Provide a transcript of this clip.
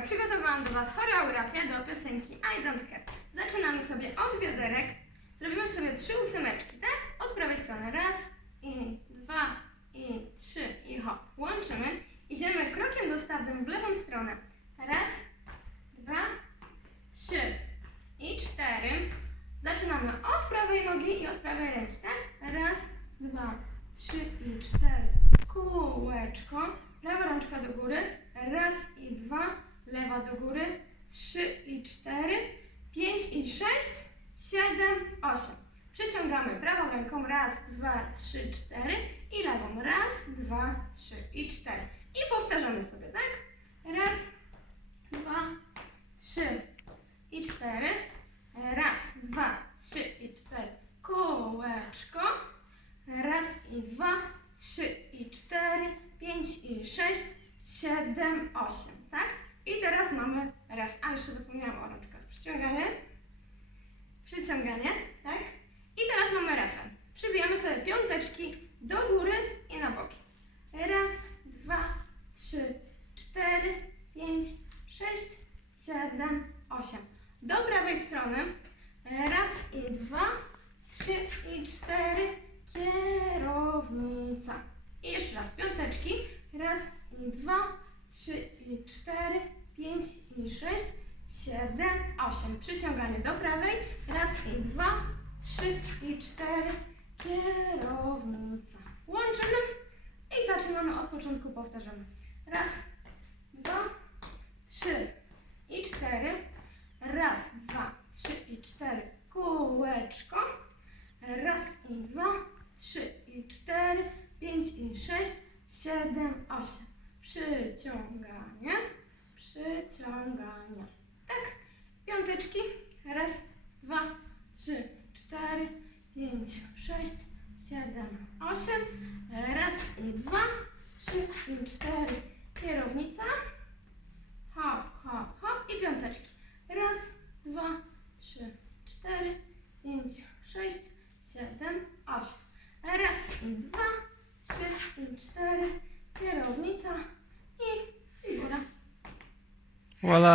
Przygotowałam do Was choreografię do piosenki I Don't Care. Zaczynamy sobie od bioderek. Zrobimy sobie trzy ósemeczki, tak? Od prawej strony. Raz i dwa i trzy i hop. Łączymy. Idziemy krokiem dostawnym w lewą stronę. Raz, dwa, trzy i cztery. Zaczynamy od prawej nogi i od prawej ręki, tak? Raz, dwa, trzy i cztery. Kółeczko. Prawa rączka do góry. Raz i dwa. Lewa do góry. Trzy i cztery. Pięć i sześć. Siedem, osiem. Przyciągamy prawą ręką. Raz, dwa, trzy, cztery. I lewą. Raz, dwa, trzy i cztery. I powtarzamy sobie, tak? Raz, dwa, trzy i cztery. Raz, dwa, trzy i cztery. Kółeczko. Raz i dwa, trzy i cztery, pięć i sześć, siedem, osiem, tak? I teraz mamy ref. A, jeszcze zapomniałam o rączkach. Przyciąganie, przyciąganie, tak? I teraz mamy refren. Przybijamy sobie piąteczki do góry i na boki. Raz, dwa, trzy, cztery, pięć, sześć, siedem, osiem. Do prawej strony. Raz i dwa, trzy i cztery. Kierownica. I jeszcze raz piąteczki. Raz i dwa, trzy i cztery, pięć i sześć, siedem, osiem. Przyciąganie do prawej. Raz i dwa, trzy i cztery. Kierownica. Łączymy i zaczynamy od początku. Powtarzamy. Raz, dwa, trzy i cztery. Raz, dwa, trzy i cztery. Kółeczko. Raz i dwa, trzy i cztery, pięć i sześć, siedem, osiem. Przyciąganie, przyciąganie. Tak. Piąteczki. Raz, dwa, trzy, cztery, pięć, sześć, siedem, osiem. Raz i dwa, trzy i cztery. Kierownica. Hop, hop, hop. I piąteczki. Raz, dwa, trzy, cztery, pięć, sześć, siedem, osiem. Raz i dwa, trzy i cztery.